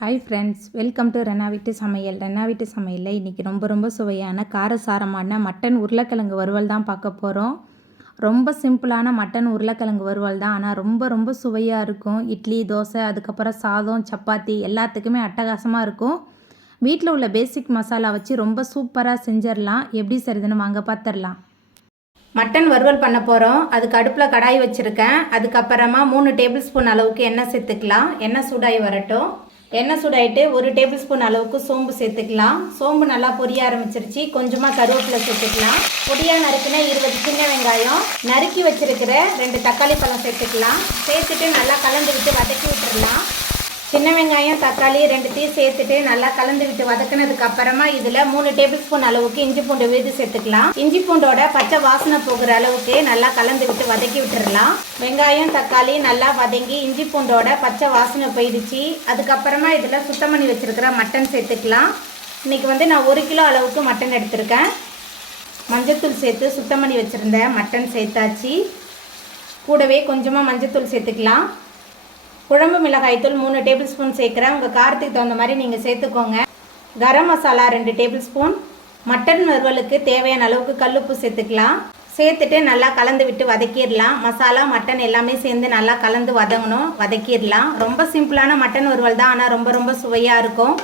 Hi friends welcome to Rena வீட்டு சமையல் ரெனா வீட்டு சமையலில் இன்றைக்கி ரொம்ப ரொம்ப சுவையான காரசாரமான மட்டன் உருளைக்கிழங்கு வறுவல் தான் பார்க்க போகிறோம் ரொம்ப சிம்பிளான மட்டன் உருளைக்கிழங்கு வறுவல் தான். ஆனால் ரொம்ப ரொம்ப சுவையாக இருக்கும். இட்லி தோசை அதுக்கப்புறம் சாதம் சப்பாத்தி எல்லாத்துக்குமே அட்டகாசமாக இருக்கும். வீட்டில் உள்ள பேசிக் மசாலா வச்சு ரொம்ப சூப்பராக செஞ்சிடலாம் எப்படி செய்யுதுன்னு வாங்க பார்த்துடலாம் மட்டன் வறுவல் பண்ண போகிறோம் அதுக்கு அடுப்பில் கடாய் வச்சுருக்கேன். அதுக்கப்புறமா மூணு டேபிள் ஸ்பூன் அளவுக்கு எண்ணெய் சேர்த்துக்கலாம். எண்ணெய் சூடாகி வரட்டும். எண்ணெய் சூடாயிட்டு ஒரு டேபிள் ஸ்பூன் அளவுக்கு சோம்பு சேர்த்துக்கலாம். சோம்பு நல்லா பொரிய ஆரம்பிச்சிருச்சு. கொஞ்சமாக கருவேப்பிலை சேர்த்துக்கலாம். பொடியாக நறுக்குன இருபது சின்ன வெங்காயம். நறுக்கி வச்சிருக்கிற ரெண்டு தக்காளி பழம் சேர்த்துக்கலாம். சேர்த்துட்டு நல்லா கலந்து விட்டு வதக்கி விட்டுறலாம். சின்ன வெங்காயம் தக்காளி ரெண்டுத்தையும் சேர்த்துட்டு நல்லா கலந்து விட்டு வதக்கினதுக்கு அப்புறமா இதில் மூணு டேபிள் ஸ்பூன் அளவுக்கு இஞ்சி பூண்டு விழுது சேர்த்துக்கலாம். இஞ்சி பூண்டோட பச்சை வாசனை போகிற அளவுக்கு நல்லா கலந்து விட்டு வதக்கி விட்டுடலாம் வெங்காயம் தக்காளி நல்லா வதங்கி இஞ்சி பூண்டோட பச்சை வாசனை போயிடுச்சு. அதுக்கப்புறமா இதில் சுத்தம் பண்ணி வச்சுருக்கிற மட்டன் சேர்த்துக்கலாம். இன்றைக்கி வந்து நான் ஒரு கிலோ அளவுக்கு மட்டன் எடுத்திருக்கேன். மஞ்சத்தூள் சேர்த்து சுத்தம் பண்ணி வச்சுருந்தேன் மட்டன் சேர்த்தாச்சு. கூடவே கொஞ்சமாக மஞ்சத்தூள் சேர்த்துக்கலாம். குழம்பு மிளகாய்த்தூள் மூணு டேபிள் ஸ்பூன் சேர்க்குறேன். உங்கள் காரத்துக்கு தகுந்த மாதிரி நீங்கள் சேர்த்துக்கோங்க. கரம் மசாலா ரெண்டு டேபிள் ஸ்பூன். மட்டன் வறுவலுக்கு தேவையான அளவுக்கு கல்லுப்பு சேர்த்துக்கலாம். சேர்த்துட்டு நல்லா கலந்து விட்டு வதக்கிடலாம். மசாலா மட்டன் எல்லாமே சேர்ந்து நல்லா கலந்து வதங்கணும். வதக்கிடலாம். ரொம்ப சிம்பிளான மட்டன் வறுவல் தான். ஆனால் ரொம்ப ரொம்ப சுவையாக இருக்கும்.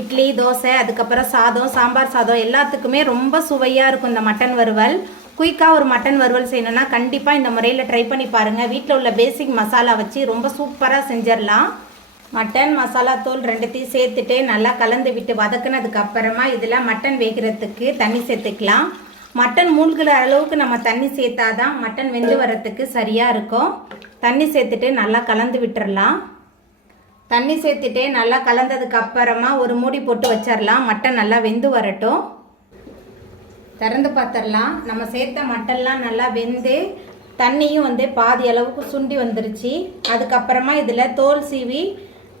இட்லி தோசை அதுக்கப்புறம் சாதம் சாம்பார் சாதம் எல்லாத்துக்குமே ரொம்ப சுவையாக இருக்கும் இந்த மட்டன் வறுவல். குயிக்காக ஒரு மட்டன் வறுவல் செய்யணும்னா கண்டிப்பாக இந்த முறையில் ட்ரை பண்ணி பாருங்கள் வீட்டில் உள்ள பேசிக் மசாலா வச்சு ரொம்ப சூப்பராக செஞ்சிடலாம் மட்டன் மசாலா தூள் ரெண்டுத்தையும் சேர்த்துட்டு நல்லா கலந்து விட்டு வதக்குனதுக்கு அப்புறமா இதில் மட்டன் வேகிறதுக்கு தண்ணி சேர்த்துக்கலாம். மட்டன் மூழ்கிற அளவுக்கு நம்ம தண்ணி சேர்த்தா தான் மட்டன் வெந்து வரத்துக்கு சரியாக இருக்கும். தண்ணி சேர்த்துட்டு நல்லா கலந்து விட்டுறலாம் தண்ணி சேர்த்துட்டு நல்லா கலந்ததுக்கு அப்புறமா ஒரு மூடி போட்டு வச்சிடலாம் மட்டன் நல்லா வெந்து வரட்டும். திறந்து பார்த்துடலாம். நம்ம சேர்த்த மட்டன்லாம் நல்லா வெந்து தண்ணியும் வந்து பாதி அளவுக்கு சுண்டி வந்துருச்சு. அதுக்கப்புறமா இதில் தோல் சீவி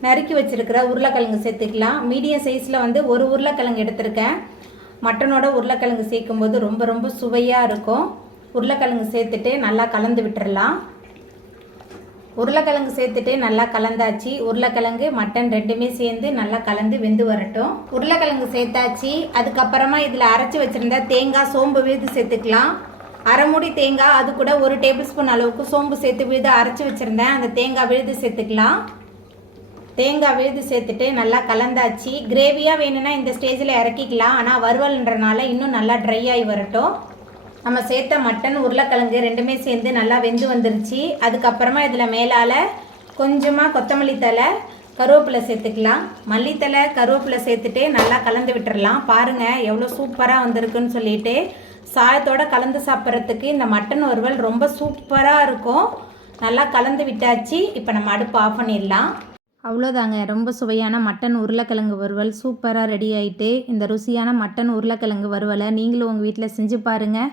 நறுக்கி வச்சுருக்கிற உருளைக்கிழங்கு சேர்த்துக்கலாம். மீடியம் சைஸில் வந்து ஒரு உருளைக்கிழங்கு எடுத்திருக்கேன். மட்டனோட உருளைக்கிழங்கு சேர்க்கும்போது ரொம்ப ரொம்ப சுவையாக இருக்கும். உருளைக்கிழங்கு சேர்த்துட்டு நல்லா கலந்து விட்டுறலாம். உருளைக்கிழங்கு சேர்த்துட்டு நல்லா கலந்தாச்சு. உருளைக்கிழங்கு மட்டன் ரெண்டுமே சேர்ந்து நல்லா கலந்து வெந்து வரட்டும். உருளைக்கிழங்கு சேர்த்தாச்சு. அதுக்கப்புறமா இதில் அரைச்சி வச்சுருந்தா தேங்காய் சோம்பு விழுது சேர்த்துக்கலாம். அரைமுடி தேங்காய் அது கூட ஒரு டேபிள் ஸ்பூன் அளவுக்கு சோம்பு சேர்த்து விழுது அரைச்சி வச்சுருந்தேன் அந்த தேங்காய் விழுது சேர்த்துக்கலாம். தேங்காய் விழுது சேர்த்துட்டு நல்லா கலந்தாச்சு. கிரேவியாக வேணும்னா இந்த ஸ்டேஜில் இறக்கிக்கலாம். ஆனால் வறுவல்ன்றனால இன்னும் நல்லா ட்ரை ஆகி வரட்டும். நம்ம சேர்த்த மட்டன் உருளைக்கிழங்கு ரெண்டுமே சேர்ந்து நல்லா வெந்து வந்துருச்சு. அதுக்கப்புறமா இதில் மேலால் கொஞ்சமாக கொத்தமல்லி தலை கருவேப்பிலை சேர்த்துக்கலாம். மல்லித்தலை கருவேப்பிலை சேர்த்துட்டு நல்லா கலந்து விட்டுறலாம். பாருங்கள் எவ்வளோ சூப்பராக வந்திருக்குன்னு சொல்லிட்டு. சாயத்தோடு கலந்து சாப்பிட்றதுக்கு இந்த மட்டன் வறுவல் ரொம்ப சூப்பராக இருக்கும். நல்லா கலந்து விட்டாச்சு. இப்போ நம்ம அடுப்பு ஆஃப் பண்ணிடலாம். அவ்வளோதாங்க ரொம்ப சுவையான மட்டன் உருளைக்கிழங்கு வறுவல் சூப்பராக ரெடி ஆகிட்டு இந்த ருசியான மட்டன் உருளைக்கிழங்கு வறுவலை நீங்களும் உங்கள் வீட்டில் செஞ்சு பாருங்கள்